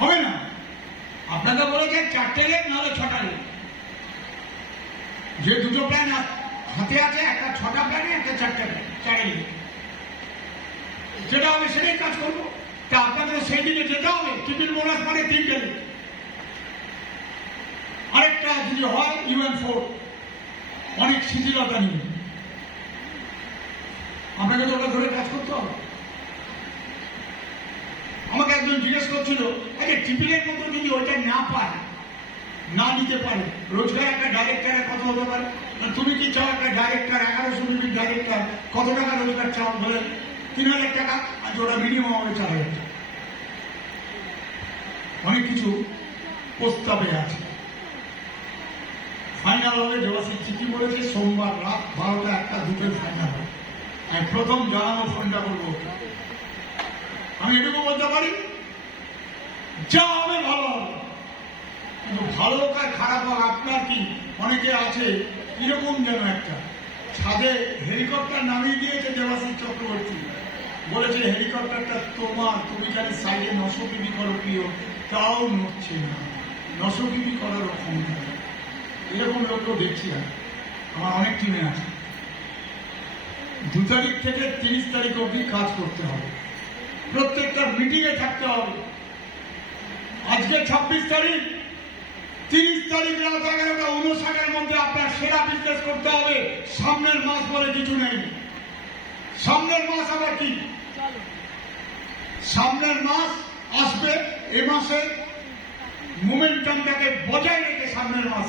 হবে না। আপনাকে বলেছে 4টে লেগ নাহলে 6টা লেগ। যে দুটো প্ল্যান হাতে আছে, একটা 6টা প্ল্যানে, একটা 4টে প্ল্যান, 4 লেগ। যেটা হবে সেটাই কাজ করবো। তা আপনাদের সেই দিকে যেতে হবে। টিফিন বোনাস মানে 3টে লেগ। আরেকটা যদি হয় UN4, অনেক শিথিলতা নিয়ে আপনাকে তো ওটা ধরে কাজ করতে হবে। আমাকে একজন জিজ্ঞেস করছিল, আচ্ছা টিফিনের মতো যদি ওইটা না পায়, না দিতে পারে, রোজগার একটা ডাইরেক্টরের কত হতে পারে? তুমি কি চাও একটা ডাইরেক্টর, 1100 মিনিট ডাইরেক্টর কত টাকা রোজগার চাও? বলে 3000 টাকা। আজ ওটা মিনিমাম হবে 4000 টাকা। অনেক কিছু প্রস্তাবে আছে। ফাইনাল হবে, দেবাশিস চিঠি বলেছে সোমবার রাত 12টা 1টা 2টোয় ফাইনাল হবে। আমি প্রথম জানাবো, ফোনটা করবো। আমি এটুকু বলতে পারি, যা হবে ভালো হবে। কিন্তু ভালো হোক আর খারাপ হোক, আপনার কি? অনেকে আছে এরকম যেন একটা ছাদে হেলিকপ্টার নামিয়ে দিয়েছে দেবাশিস চক্রবর্তী, বলেছে হেলিকপ্টারটা তোমার, তুমি খালি সাইডে 900 কিমি করো প্রিয়, তাও নড়ছে না। 900 কিমি করার ক্ষমতা নেই। এরকম লোকও দেখছি। আমার অনেক টিমে আছে। 2 তারিখ থেকে 30 তারিখ অবধি কাজ করতে হবে। প্রত্যেকটা মিটিংয়ে থাকতে হবে। আজকে 26 তারিখ, 30 তারিখ রাত 11টা 59-এর মধ্যে আপনার সেরা বিজনেস করতে হবে। সামনের মাস বলে কিছু নেই। সামনের মাস আবার কি? সামনের মাস আসবে। এ মাসে মোমেন্টামটাকে বজায় রেখে সামনের মাস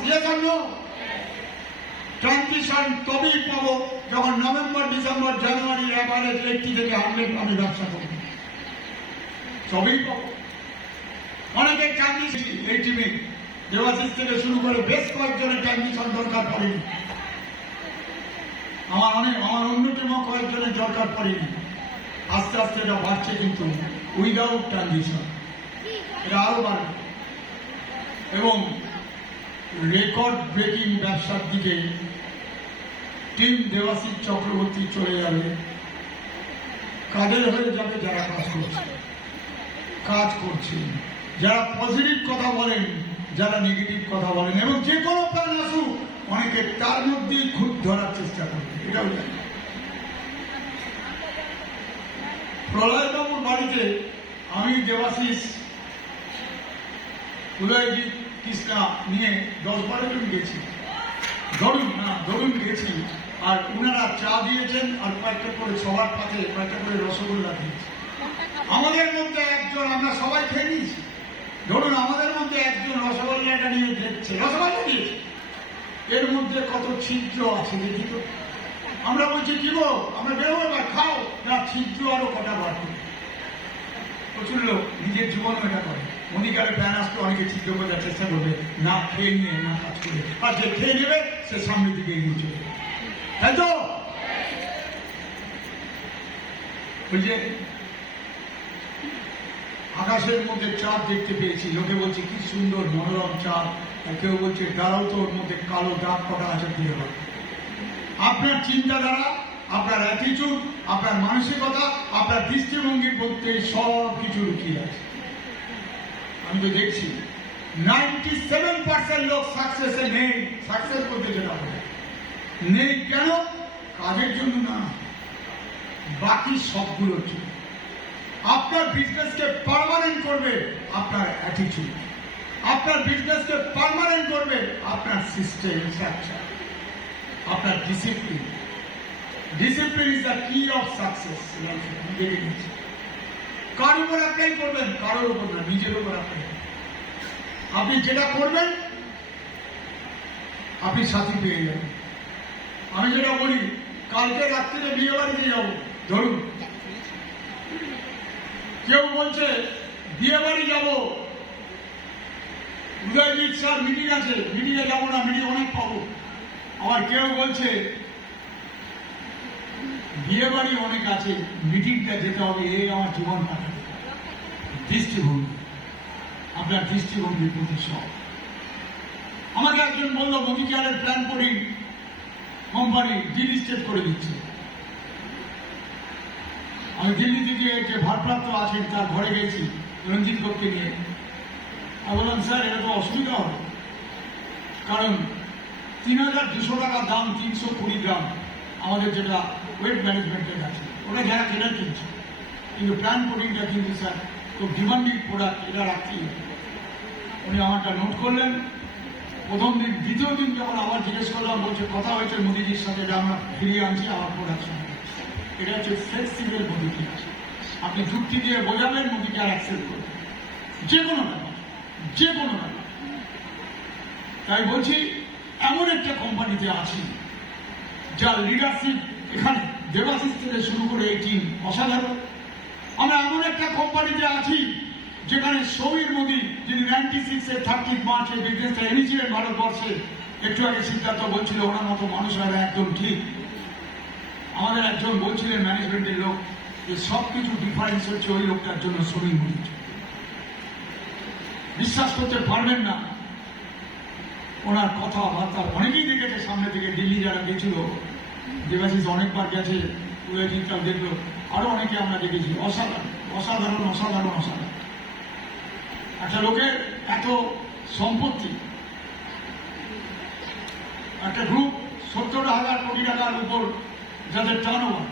ট্রানজিশন তবেই পাবো যখন নভেম্বর, ডিসেম্বর, জানুয়ারি এভারেজ 80 থেকে 100 আমি ব্যবসা করব, তবেই পাবো। অনেকে ট্রানজিশন এই টিমে দেবাশিস থেকে শুরু করে বেশ কয়েকজনের ট্রানজিশন দরকার পড়েনি। আমার অন্য টিমও কয়েকজনের দরকার পড়েনি। আস্তে আস্তে এটা বাড়ছে, কিন্তু উইদাউট ট্রানজিশন এটা আরো বাড়বে। এবং রেকর্ড ব্রেকিং ব্যবসার দিকে টিম দেবাশিস চক্রবর্তী চলে যাবে। কাজের হয়ে যাবে যারা কাজ করছে, যারা পজিটিভ কথা বলেন, যারা নেগেটিভ কথা বলেন, এবং যে কোনো প্ল্যান আসুক অনেকে তার মধ্যেই খুঁত ধরার চেষ্টা করবে। এটাও জানি। প্রলয়বাবুর বাড়িতে আমি দেবাশিস, উদয়জিৎ, কৃষ্ণা নিয়ে 10-12 জন গেছি। ধরুন গেছি। আর উনারা চা দিয়েছেন আর কয়েকটা করে সবার পাশে কয়েকটা করে রসগোল্লা দিয়েছে। আমাদের মধ্যে একজন, আমরা সবাই খেয়ে নিয়েছি, ধরুন আমাদের মধ্যে একজন রসগোল্লাটা নিয়ে দেখছে, রসগোল্লা দিয়েছে, এর মধ্যে কত ছিদ্র আছে দেখি তো। আমরা বলছি কি গো, আমরা বেরোবো এবার, খাও না, ছিদ্র আরো কটা বাড়বে। প্রচুর লোক নিজের জীবনও এটা করে। মনিকারের প্ল্যান আসতে অনেকে ছিদ্র করার চেষ্টা করবে, না খেয়ে নিয়ে না কাজ করে, আর যে খেয়ে নেবে সে সামনের দিকে এগিয়ে চলে, তাই তো? ওই যে আকাশের মধ্যে চাঁদ দেখতে পেয়েছি, লোকে বলছে কি সুন্দর মনোরম চাঁদ, আর কেউ বলছে দাঁড়াও তো ওর মধ্যে কালো দাগ কটা আছে দিয়ে হয়। আপনার চিন্তাধারা, আপনার অ্যাটিটিউড, আপনার মানসিকতা, আপনার দৃষ্টিভঙ্গির মধ্যে সব কিছু লুকিয়ে আছে। আমি তো দেখছি 97% লোক সাকসেসে নেই। সাকসেস করতে যেটা হবে নেই কেন? কাজের জন্য না, বাকি সবগুলোর জন্য। আপনার বিজনেসকে পার্মানেন্ট করবে আপনার অ্যাটিটিউড, আপনার বিজনেসকে পার্মানেন্ট করবে আপনার সিস্টেম স্ট্রাকচার, আপনার ডিসিপ্লিন। ডিসিপ্লিন ইজ দ্য কি অফ সাকসেস। কার উপর অ্যাপ্লাই করবেন? কারোর উপর না, নিজের উপর অ্যাপ্লাই। আপনি যেটা করবেন আপনি সাথী পেয়ে যাবেন। আমি যেটা বলি, কালকে রাত্রিরে বিয়ে বাড়িতে যাবো, ধরুন কেউ বলছে বিয়ে বাড়ি যাবো, উদয়জিৎ স্যার মিটিং আছে, মিটিংয়ে যাবো না, মিটিং অনেক পাবো। আবার কেউ বলছে বিয়ে বাড়ি অনেক আছে, মিটিংটা যেতে হবে, এই আমার জীবন কাটাবে। দৃষ্টিভঙ্গি, আপনার দৃষ্টিভঙ্গির প্রতি সব। আমাকে একজন বললো মনিকারের প্ল্যান করি কোম্পানি ডিলিস্টেড করে দিচ্ছে। আমি দিল্লি থেকে যে ভারপ্রাপ্ত আছেন তার ঘরে গেছি রঞ্জিত গোপকে নিয়ে, আমি বললাম স্যার এটা তো অসুবিধা হবে, কারণ ৩,২০০ টাকা দাম ৩২০ গ্রাম আমাদের যেটা ওয়েট ম্যানেজমেন্টের আছে, ওটা যারা কেনার কিনছে, কিন্তু প্ল্যান প্রোটিনটা কিন্তু স্যার খুব ডিমান্ডিং প্রোডাক্ট, এটা রাখতেই হবে। উনি আমারটা নোট করলেন। প্রথম দিন, দ্বিতীয় দিন যখন আবার জিজ্ঞেস করলাম, বলছে কথা হয়েছে মোদিজির সাথে যে আমরা ফিরিয়ে আনছি আমার প্রোডাকশন। এটা হচ্ছে ফ্লেক্সিবল মোদিজি। আপনি যুক্তি দিয়ে বোঝাবেন, মোদিকে আর অ্যাকসেপ্ট করবেন যে কোনো ব্যাপার, যে কোনো ব্যাপার। তাই বলছি এমন একটা কোম্পানিতে আছি যার লিডারশিপ এখানে দেবাশিস থেকে শুরু করে এই টিম অসাধারণ। আমরা এমন একটা কোম্পানিতে আছি যেখানে সমীর মোদী, যিনি 96-এর 30 মার্চে বিজনেসটা এনেছিলেন ভারতবর্ষে, একটু আগে সিদ্ধার্থ বলছিল ওনার মতো মানুষরা একদম ঠিক। আমাদের একজন বলছিলেন ম্যানেজমেন্টের লোক যে সবকিছু ডিফারেন্স হচ্ছে ওই লোকটার জন্য, সমীর মোদী। বিশ্বাস করতে পারবেন না, ওনার কথাবার্তা অনেকেই দেখেছে সামনে থেকে, দিল্লি যারা গেছিল, দেবাশিস অনেকবার গেছে, উদয়জিৎটাও দেখলো, আরো অনেকে আমরা দেখেছি। অসাধারণ অসাধারণ অসাধারণ অসাধারণ। একটা লোকের এত সম্পত্তি, একটা গ্রুপ 70,000 কোটি টাকার উপর যাদের টার্নওভার,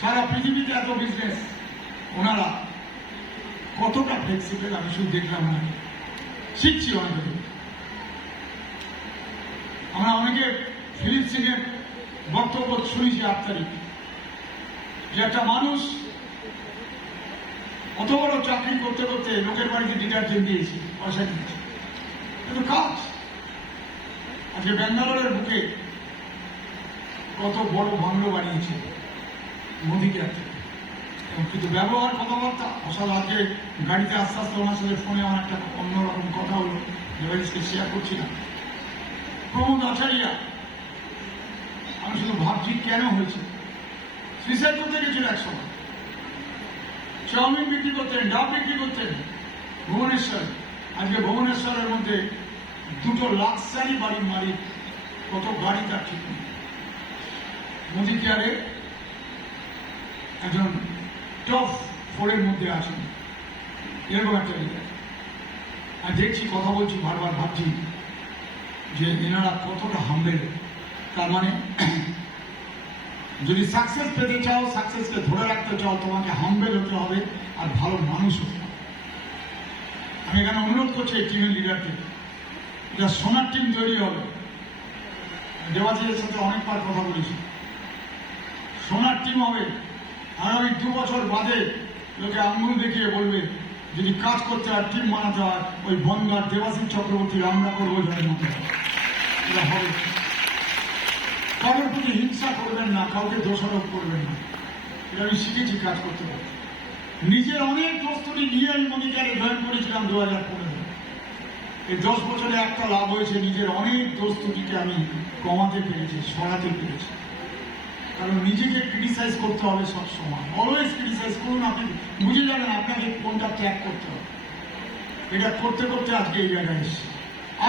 সারা পৃথিবীতে এত বিজনেস, ওনারা কতটা ফ্লেক্সিবল আমি শুধু দেখলাম না, শিখছি অনেকে। আমরা অনেকে ফিলিপ সিং এর বক্তব্য শুনেছি 8 তারিখ, যে একটা মানুষ অত বড় চাকরি করতে করতে লোকের বাড়িতে ডিটারজেন্ট দিয়েছে, পয়সা দিয়েছে, কিন্তু কাজ। আজকে ব্যাঙ্গালোরের বুকে কত বড় বাংলো বানিয়েছে মোদিকে আছে, কিন্তু ব্যবহার কথাবার্তা অসাধারণ। আজকে গাড়িতে আস্তে আস্তে ওনার সাথে ফোনে আমার একটা অন্যরকম কথা হলো, দেবাশিসকে শেয়ার করছি না। প্রমোদ আচারিয়া, আমি শুধু ভাবছি কেন হয়েছে। সুইসাইড করতে গেছিল একসময়, চাউমিন বিক্রি করতেন, ডাব বিক্রি করতেন ভুবনেশ্বর। আজকে ভুবনেশ্বরের মধ্যে 2টো লাক্সারি বাড়ির মালিক, কত গাড়ি তার ঠিক নেই। মোদি কেয়ারে একজন টপ 4-এর মধ্যে আছেন, এরকম একটা লিডার। আর দেখছি, কথা বলছি, বারবার ভাবছি যে এনারা কতটা হাম্বেল। তার মানে যদি সাকসেস পেতে চাও, সাকসেসকে ধরে রাখতে চাও, তোমাকে হাম্বেল হতে হবে আর ভালো মানুষ হতে হবে। আমি এখানে অনুরোধ করছি এই টিমের লিডারকে, যা সোনার টিম তৈরি হবে। দেবাশিসের সাথে অনেকবার কথা বলেছি, সোনার টিম হবে। আগামী 2 বছর বাদে লোকে আঙুল দেখিয়ে বলবে যদি কাজ করতে হয়, টিম বানাতে হয়, ওই বনগার দেবাশিস চক্রবর্তী আমরা করবো জয়ের মতো এটা হবে। কারোর প্রতি হিংসা করবেন না, কাউকে দোষারোপ করবেন না, এটা আমি শিখেছি কাজ করতে করতে। নিজের অনেক দোস্তটি নিয়ে আমি মোদিকে জয়েন করেছিলাম 2015। এই 10 বছরে একটা লাভ হয়েছে, নিজের অনেক দোস্তটিকে আমি কমাতে পেরেছি, সরাতে পেরেছি। কারণ নিজেকে ক্রিটিসাইজ করতে হবে সব সময়, অলওয়েজ ক্রিটিসাইজ করুন, আপনি বুঝে যাবেন আপনাকে কোনটা ত্যাগ করতে হবে। এটা করতে করতে আজকে এই জায়গায় এসেছে।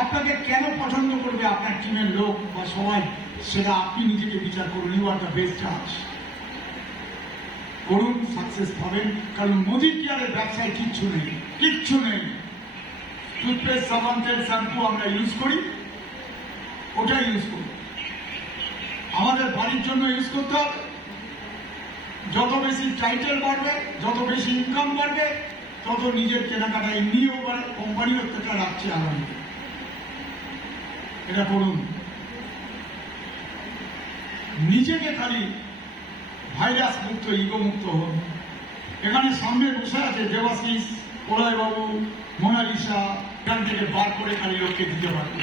আপনাকে কেন পছন্দ করবে আপনার টিমের লোক বা সবাই, সেটা আপনি নিজেকে বিচার করুন। ইউ আর দ্য বেস্ট জাজ। করুন, সাকসেস পাবেন। কারণ মোদি কেয়ারের ব্যবসায় কিচ্ছু নেই, কিচ্ছু নেই। টুথপেস্ট, সাবান, তেল, শ্যাম্পু আমরা ইউজ করি, ওটা ইউজ করি, আমাদের বাড়ির জন্য ইউজ করতে হবে। যত বেশি টাইটেল বাড়বে, যত বেশি ইনকাম বাড়বে, তত নিজের কেনাকাটা এমনিও বাড়ে, কোম্পানিও একটা রাখছে আগামী। এটা করুন। নিজেকে খালি ভাইরাস মুক্ত, ইগো মুক্ত হন। এখানে সামনে বসে আছে দেবাশিস, প্রলয়বাবু, মোনালিসা, এখান থেকে বার করে খালি লোককে দিতে পারবে।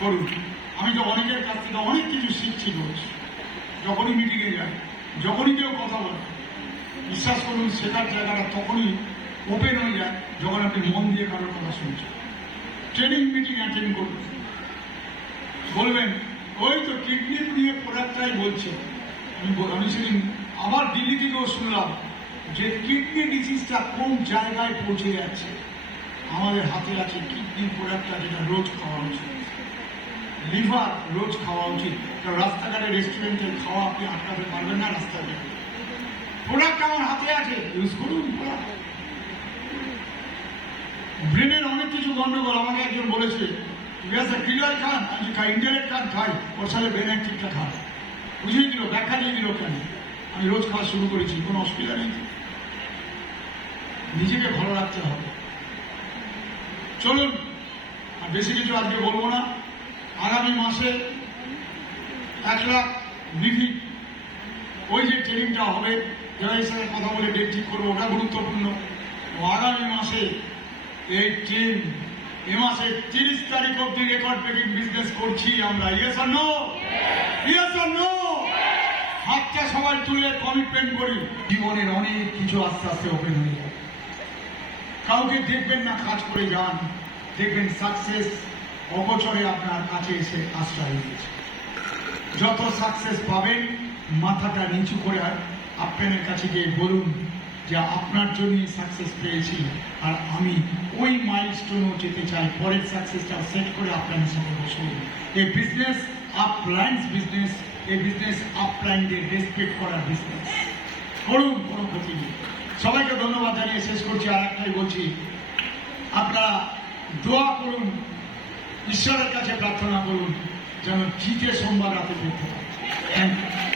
করুন। আমি তো অনেকের কাছ থেকে অনেক কিছু শিখছি রোজ, যখনই মিটিংয়ে যাই, যখনই কেউ কথা বলে। বিশ্বাস করুন, শেখার জায়গাটা তখনই ওপেন হয়ে যায় যখন আপনি মন দিয়ে কারোর কথা শুনছেন। ট্রেনিং মিটিং অ্যাটেন্ড করুন, বলবেন ওই তো কিডনি নিয়ে প্রোডাক্টটাই বলছে। আমি সেদিন আবার দিল্লি থেকেও শুনলাম যে কিডনি ডিজিজটা কোন জায়গায় পৌঁছে যাচ্ছে। আমাদের হাতে আছে কিডনি প্রোডাক্টটা, যেটা রোজ খাওয়া উচিত। লিভার রোজ খাওয়া উচিত, কারণ রাস্তাঘাটে রেস্টুরেন্টে খাওয়া আপনি আটকাতে পারবেন না। রাস্তাঘাটে প্রোডাক্ট আমার হাতে আছে, ইউজ করুন। ব্রেনের অনেক অনেক কিছু গন্ডগোল। আমাকে একজন বলেছে ক্লিয়ার খান, আমি খাই ইন্টারনেট খান খাই, ওর সাথে ব্রেন অ্যাক্টিভটা খান, বুঝিয়ে দিল, ব্যাখ্যা দিয়ে দিল কেন। আমি রোজ খাওয়া শুরু করেছি, কোনো অসুবিধা নেই। নিজেকে ভালো রাখতে হবে। চলুন, আর বেশি কিছু আজকে বলবো না। আগামী মাসে 1 লাখ নিধি, ওই যে ট্রেনিংটা হবে, যারা এর সাথে কথা বলে ডেট ঠিক করবো, ওটা গুরুত্বপূর্ণ। আগামী মাসে এই ট্রেন এ মাসে 30 তারিখ অব্দি রেকর্ড ব্রেকিং বিজনেস করছি আমরা। Yes or no? Yes or no? হাতটা সবাই তুলে কমিটমেন্ট করি। জীবনের অনেক কিছু আস্তে আস্তে ওপেন হয়ে যায়। কাউকে দেখবেন না, কাজ করে যান, দেখবেন সাকসেস অগোচরে আপনার কাছে এসে আশ্রয় দিয়েছে। যত সাকসেস পাবেন, মাথাটা নিচু করে আপনার কাছে গিয়ে বলুন যে আপনার জন্যই সাকসেস পেয়েছি, আর আমি ওই মাইলস্টোনও যেতে চাই। পরের সাকসেসটা সেট করে আপনার সঙ্গে বসুন। এই বিজনেস আপলাইন্স বিজনেস, এই বিজনেস আপলাইনদের রেসপেক্ট করার বিজনেস করুন, কোনো ক্ষতি নেই। সবাইকে ধন্যবাদ জানিয়ে শেষ করছি। আর একটাই বলছি, আপনারা দোয়া করুন, ঈশ্বরের কাছে প্রার্থনা করুন যেন জিতে সোমবার রাতে ফিরতে পারে। Thank you.